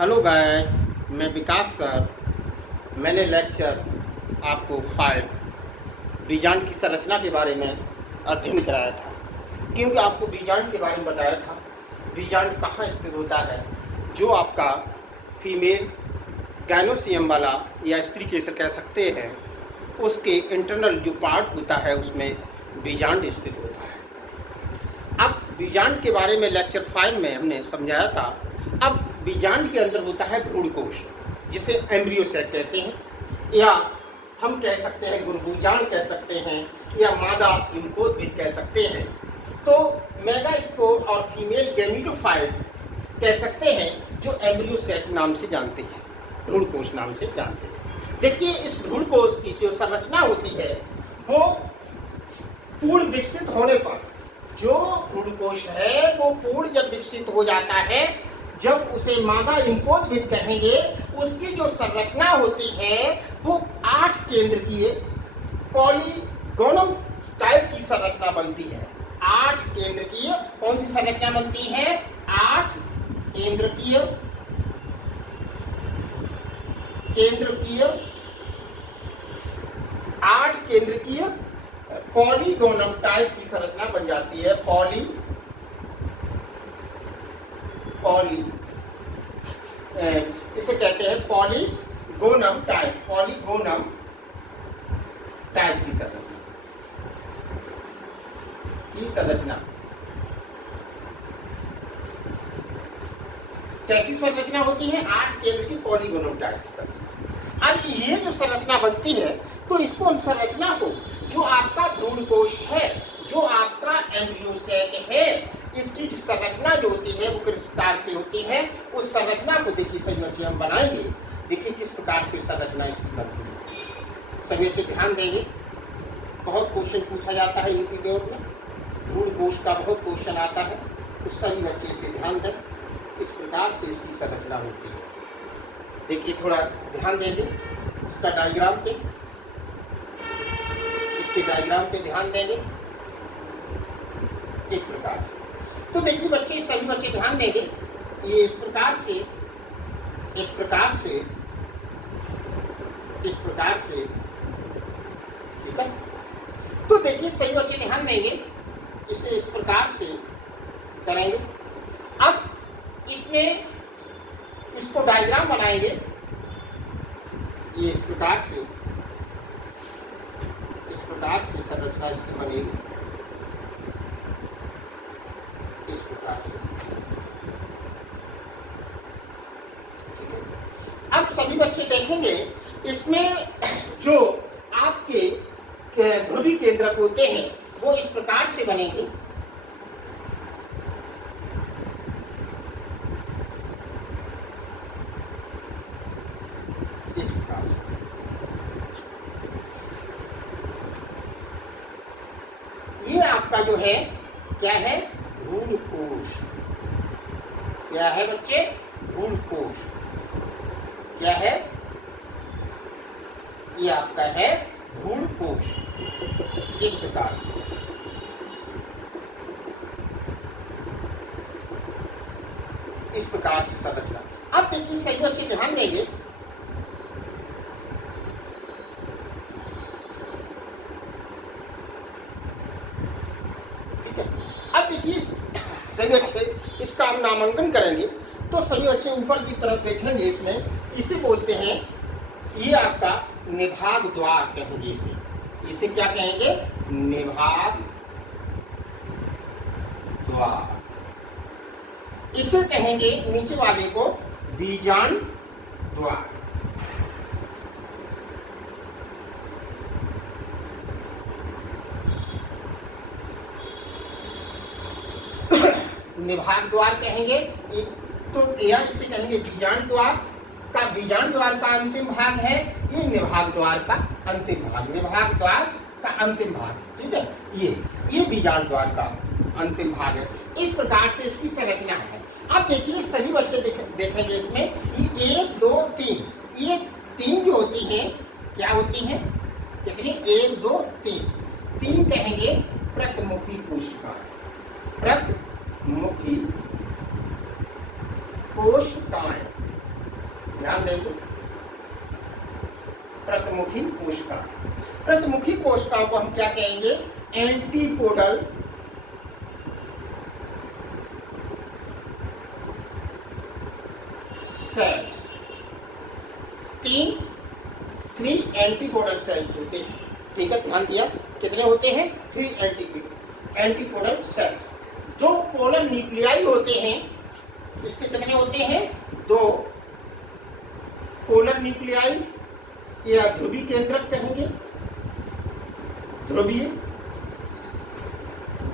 Hello guys, मैं विकास sir. मैंने lecture आपको 5 बीजांड की संरचना के बारे में अध्ययन कराया था, क्योंकि आपको बीजांड के बारे में बताया था। बीजांड कहाँ स्थित होता है, जो आपका फीमेल गायनोसियम वाला या स्त्री केसर कह सकते हैं, उसके इंटरनल जो पार्ट होता है उसमें बीजांड स्थित होता है। अब बीजांड के बारे में लेक्चर 5 में हमने समझाया था। अब बीजांड के अंदर होता है भ्रूणकोश, जिसे एम्ब्रियो सैक कहते हैं, या हम कह सकते हैं गुरबुजांड कह सकते हैं, या मादा इम्पोदबिद कह सकते हैं। तो मेगास्पोर और फीमेल गैमेटोफाइट कह सकते हैं, जो एम्ब्रियो सैक नाम से जानते हैं, भ्रूणकोश नाम से जानते हैं। देखिए, इस भ्रूणकोश की जो संरचना होती है वो पूर्ण विकसित होने पर, जो भ्रूणकोश है वो पूर्ण जब विकसित हो जाता है, जब उसे मादा इम्पोदबिद कहेंगे, उसकी जो संरचना होती है वो 8 केंद्रकीय पॉलीगोनल टाइप की संरचना बनती है। 8 केंद्रकीय कौन सी संरचना बनती है? 8 केंद्रकीय पॉलीगोनल टाइप की संरचना बन जाती है। इसे कहते हैं पॉलीगोनल टाइप की संरचना। कैसी संरचना होती है? 8 केंद्र की पॉलीगोनल टाइप की संरचना। अब ये जो संरचना बनती है, तो इसको संरचना को, जो आपका भ्रूणकोश है, जो आपका एम्ब्रियो सैक है, इसकी जो संरचना जो होती है वो किस प्रकार से होती है, उस संरचना को देखिए सभी बच्चे हम बनाएंगे। देखिए किस प्रकार से संरचना इसकी बनती है। सभी बच्चे ध्यान देंगे, बहुत क्वेश्चन पूछा जाता है यूपी बोर्ड में, भ्रूणकोश का बहुत क्वेश्चन आता है, तो सभी बच्चे इसे ध्यान दें किस प्रकार से इसकी संरचना होती है। देखिए थोड़ा ध्यान देंगे इसका डायग्राम पे, इसके डायग्राम पे ध्यान देंगे इस प्रकार से। तो देखिए बच्चे, सभी बच्चे ध्यान देंगे, ये इस प्रकार से ठीक है। तो देखिए सभी बच्चे ध्यान देंगे, इसे इस प्रकार से करेंगे। अब इसमें इसको डायग्राम बनाएंगे, ये इस प्रकार से संरचना इसकी बनेगी, इस प्रकार से। ठीक है। अब सभी बच्चे देखेंगे, इसमें जो आपके ध्रुवीय केंद्रक होते हैं वो इस प्रकार से बनेंगे, इस प्रकार से। ये आपका जो है क्या है? भ्रूणकोश। क्या है बच्चे? भ्रूणकोश। क्या है? ये आपका है भ्रूणकोश, इस प्रकार से। इस प्रकार से संरचना। अब देखिए सही बच्चे ध्यान देंगे, ठीक है। अब देखिए सही बच्चे इसका हम नामांकन करेंगे, तो सही बच्चे ऊपर की तरफ देखेंगे, इसमें इसे बोलते हैं, ये आपका निभाग द्वार कहेंगे इसे क्या कहेंगे? निभाग द्वार। इसे कहेंगे नीचे वाले को बीजांड द्वार। निभाग द्वार कहेंगे, तो या इसे कहेंगे बीजांड द्वार का। बीजांड द्वार का अंतिम भाग है, ये निभाग द्वार का अंतिम भाग, निभाग द्वार का अंतिम भाग, ठीक है। ये बीजांड द्वार का अंतिम भाग है। इस प्रकार से इसकी संरचना है। अब देखिए सभी बच्चे देखेंगे इसमें, ये 1 2 3, ये 3 जो होती हैं, क्या होती हैं? कितनी? 1 2 3 कहेंगे प्रतिमुखी कोशिकाएं। प्रतिमुखी कोशिकाएं, ध्यान देंगे। प्रतिमुखी कोशिका, प्रतिमुखी कोशिकाओं को हम क्या कहेंगे? Antipodal cells. Three antipodal cells होते हैं, ठीक है, ध्यान दिया। कितने होते हैं? 3 एंटीपोडल सेल्स। 2 पोलर न्यूक्लियाई होते हैं, इसके कितने होते हैं? 2 पोलर न्यूक्लियाई या ध्रुवीय केंद्रक कहेंगे, ध्रुवीय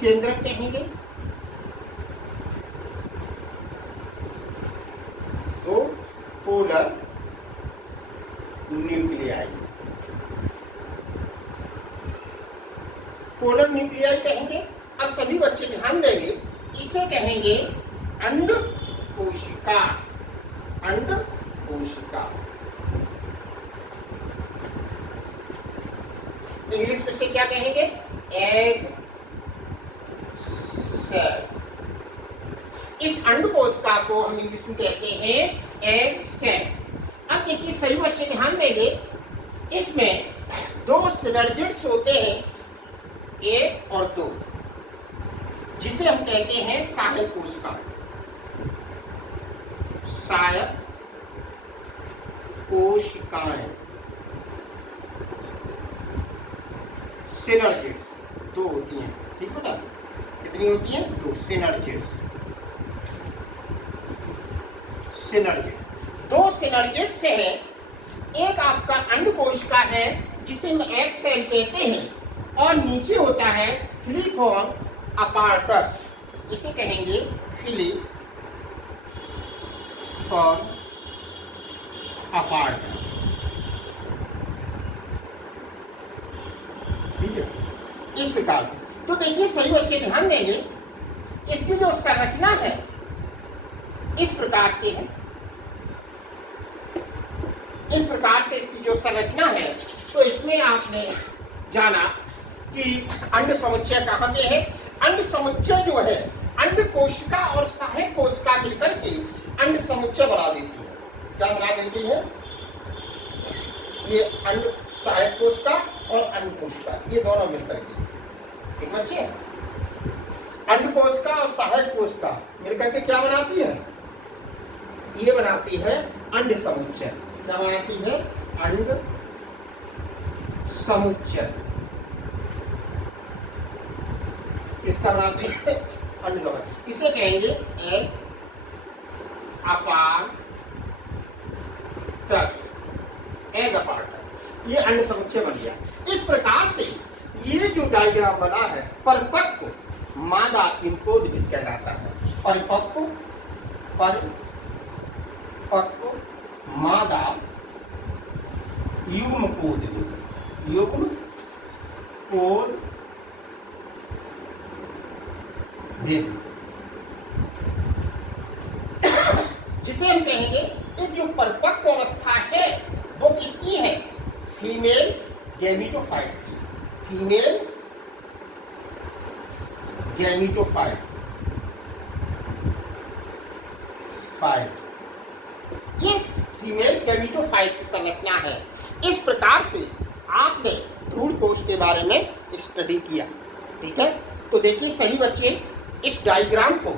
केंद्रक कहेंगे। 2 पोलर न्यूक्लियाई, पोलर न्यूक्लियाई कहेंगे। अब सभी बच्चे ध्यान देंगे, इसे कहेंगे अंड कोशिका, अंड कोशिका। इंग्लिश में से क्या कहेंगे? Egg cell. इस अंड कोशिका को हम इंग्लिश में कहते हैं एग सेल। अब देखिए सभी बच्चे ध्यान देंगे, इसमें 2 सिनर्जिड्स होते हैं, 1 और 2, जिसे हम कहते हैं सहायक कोशिका, सहायक कोशिकाएं। सिनर्जिड्स 2 होती हैं, ठीक है? कितनी होती हैं? 2 सिनर्जिड्स। सिनर्जिड 2 सिनर्जिड से है। एक आपका अंड कोशिका है जिसे हम एग सेल कहते हैं, और नीचे होता है फिलीफॉर्म अपार्टस, इसे कहेंगे फिलीफॉर्म अपार्टस, ठीक है, इस प्रकार से। तो देखिए सही बच्चे ध्यान देंगे, इसकी जो संरचना है इस प्रकार से है, इस प्रकार से इसकी जो संरचना है। तो इसमें आपने जाना कि अंड समुच्चय कहाँ पे है। अंड समुच्चय जो है, अंड कोशिका और सहायक कोशिका मिलकर के अंड समुच्चय बना देती है। क्या बना देती है? ये अंड सहायक कोशिका और अंड कोशिका, ये दोनों मिलकर के, ठीक बच्चे? अंड कोशिका और सहायक कोशिका मिलकर के क्या बनाती है? ये बनाती है अंड समुच्चय। क्या बनाती है? अंड समुच्चय। इसका बनाते हैं अंड समुच्चय, इसे कहेंगे एग अपार्टस, एग अपार्टस। ये अंड समुच्चय बन गया। इस प्रकार से ये जो डायग्राम बना है, परिपक्व मादा इनकोद्भिद कहलाता है। परिपक्व मादा युग्मकोद्भिद, युग्मकोद्भिद, जिसे हम कहेंगे एक जो परिपक्व अवस्था है वो किसकी है? फीमेल गैमीटोफाइट की, फीमेल गैमीटोफाइट ये फीमेल गैमीटोफाइट की संरचना है। इस प्रकार से आपने भ्रूण कोश के बारे में स्टडी किया, ठीक है? तो देखिए सभी बच्चे, इस डायग्राम को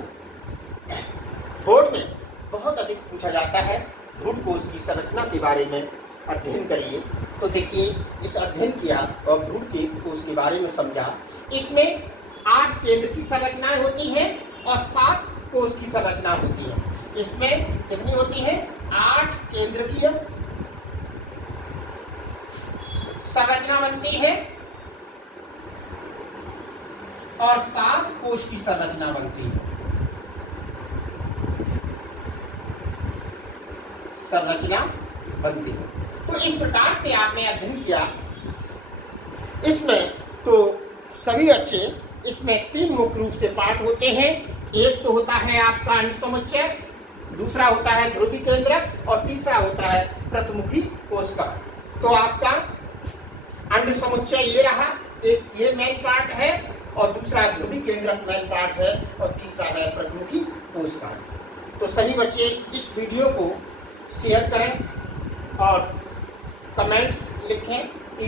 बोर्ड में बहुत अधिक पूछा जाता है। भ्रूण कोश की संरचना के बारे में अध्ययन करिए। तो देखिए इस अध्ययन किया और भ्रूण के कोश के बारे में समझा। इसमें 8 केंद्र की संरचनाएं होती हैं और 7 कोश की संरचना होती है। इसमें कितनी होती है? 8 केंद्रकीय संरचना बनती है और 7 कोश की संरचना बनती है। संरचना बनती है। तो इस प्रकार से आपने अध्ययन किया। इसमें तो सभी अच्छे, इसमें 3 मुख्य रूप से पार्ट होते हैं। एक तो होता है आपका अंड समुच्चय, दूसरा होता है ध्रुवीय केंद्रक और तीसरा होता है प्रतिमुखी कोशिका। तो आपका अंड समुच्चय ये रहा, एक ये मेन पार्ट है और दूसरा ध्रुवीय केंद्रक मेन पार्ट है और तीसरा है प्रतिमुखी कोशिका। तो सभी बच्चे इस वीडियो को शेयर करें और कमेंट्स लिखें कि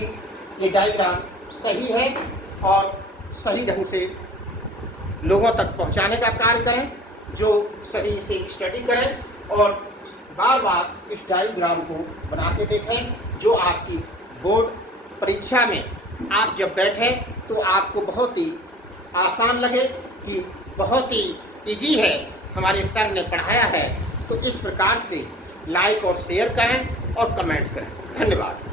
ये डायग्राम सही है और सही ढंग से लोगों तक पहुंचाने का कार्य करें, जो सही से स्टडी करें और बार बार इस डायग्राम को बना के देखें, जो आपकी बोर्ड परीक्षा में आप जब बैठें तो आपको बहुत ही आसान लगे कि बहुत ही इजी है, हमारे सर ने पढ़ाया है। तो इस प्रकार से लाइक और शेयर करें और कमेंट्स करें। धन्यवाद।